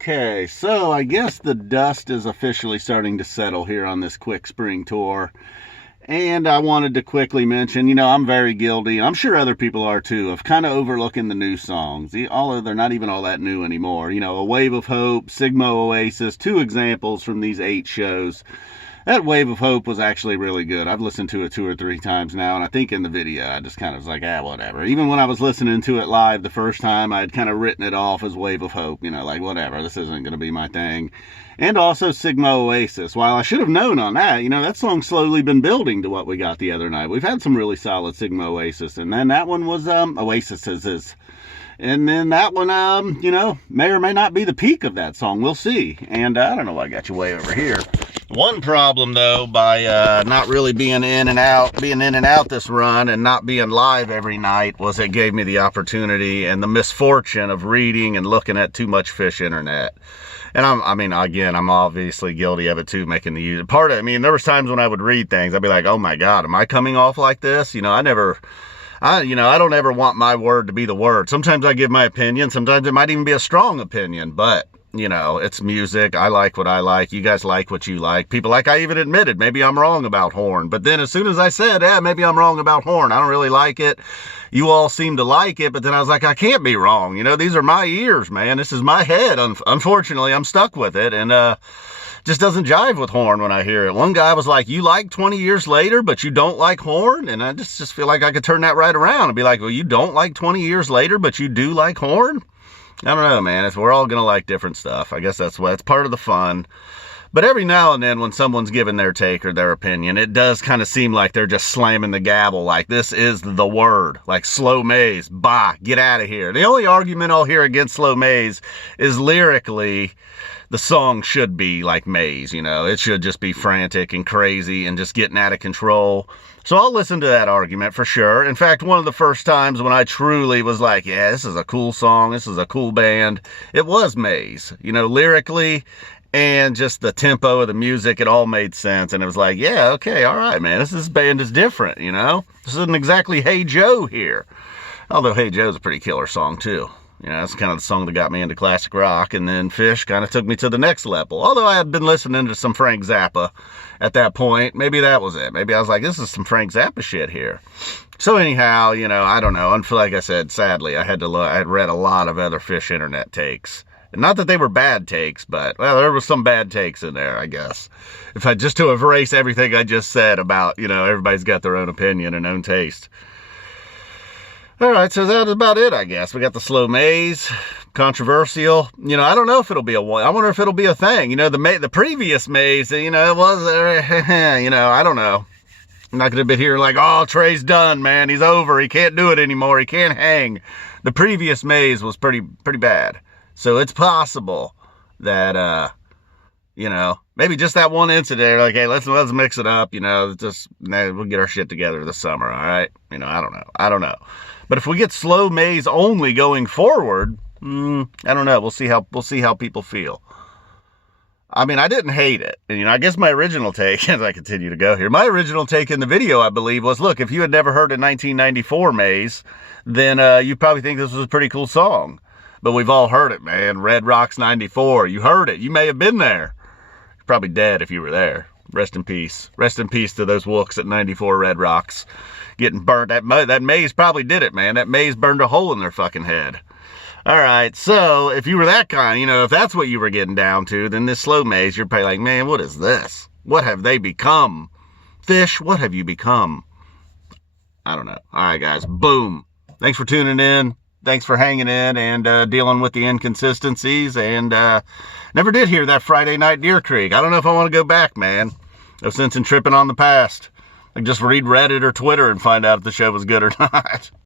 Okay, so I guess the dust is officially starting to settle here on this quick spring tour. And I wanted to quickly mention, I'm very guilty, I'm sure other people are too, of kind of overlooking the new songs. Although they're not even all that new anymore. A Wave of Hope, Sigma Oasis, two examples from these 8 shows. That Wave of Hope was actually really good. I've listened to it 2 or 3 times now, and I think in the video I just kind of was like, whatever. Even when I was listening to it live the first time, I had kind of written it off as Wave of Hope, like whatever, this isn't going to be my thing. And also Sigma Oasis. While I should have known on that, that song's slowly been building to what we got the other night. We've had some really solid Sigma Oasis, and then that one was Oasis's. And then that one, may or may not be the peak of that song. We'll see. And I don't know why I got you way over here. One problem, though, by not really being in and out this run and not being live every night, was it gave me the opportunity and the misfortune of reading and looking at too much Phish internet. And I'm obviously guilty of it too, making the use part of it. There was times when I would read things, I'd be like, oh my God, am I coming off like this? I don't ever want my word to be the word. Sometimes I give my opinion. Sometimes it might even be a strong opinion, but it's music. I like what I like. You guys like what you like. People I even admitted, maybe I'm wrong about Horn. But then as soon as I said, maybe I'm wrong about Horn, I don't really like it. You all seem to like it. But then I was like, I can't be wrong. These are my ears, man. This is my head. Unfortunately, I'm stuck with it. And, just doesn't jive with Horn when I hear it. One guy was like, you like 20 years later, but you don't like Horn? And I just feel like I could turn that right around and be like, well, you don't like 20 years later, but you do like Horn? I don't know, man. We're all going to like different stuff. I guess that's part of the fun. But every now and then when someone's giving their take or their opinion, it does kind of seem like they're just slamming the gavel. Like, this is the word. Like, Slow Maze, bah, get out of here. The only argument I'll hear against Slow Maze is lyrically, the song should be like Maze, it should just be frantic and crazy and just getting out of control. So I'll listen to that argument for sure. In fact, one of the first times when I truly was like, yeah, this is a cool song, this is a cool band, it was Maze. Lyrically and just the tempo of the music, it all made sense. And it was like, yeah, okay, all right, man, this band is different, This isn't exactly Hey Joe here. Although Hey Joe's a pretty killer song too. That's kind of the song that got me into classic rock, and then Phish kind of took me to the next level. Although I had been listening to some Frank Zappa at that point. Maybe that was it. Maybe I was like, this is some Frank Zappa shit here. So anyhow, I don't know. And like I said, sadly, I had read a lot of other Phish internet takes. And not that they were bad takes, but, well, there was some bad takes in there, I guess. Just to erase everything I just said about, everybody's got their own opinion and own taste. All right, so that's about it, I guess. We got the Slow Maze, controversial. I don't know if it'll be I wonder if it'll be a thing. The previous Maze, it was, I don't know. I'm not going to be here like, oh, Trey's done, man. He's over. He can't do it anymore. He can't hang. The previous Maze was pretty bad. So it's possible that, maybe just that one incident, like, hey, let's mix it up, we'll get our shit together this summer, all right? I don't know. But if we get Slow Maze only going forward, I don't know. We'll see how people feel. I didn't hate it. And, I guess my original take, as I continue to go here, my original take in the video, I believe, was, look, if you had never heard a 1994 Maze, then you probably think this was a pretty cool song. But we've all heard it, man. Red Rocks 94. You heard it. You may have been there. You're probably dead if you were there. Rest in peace. Rest in peace to those wooks at 94 Red Rocks. Getting burnt. That Maze probably did it, man. That Maze burned a hole in their fucking head. All right, so if you were that kind, if that's what you were getting down to, then this Slow Maze, you're probably like, man, what is this? What have they become? Phish, what have you become? I don't know. All right, guys, boom. Thanks for tuning in. Thanks for hanging in and dealing with the inconsistencies. And never did hear that Friday night Deer Creek. I don't know if I want to go back, man. No sense in tripping on the past. I can just read Reddit or Twitter and find out if the show was good or not.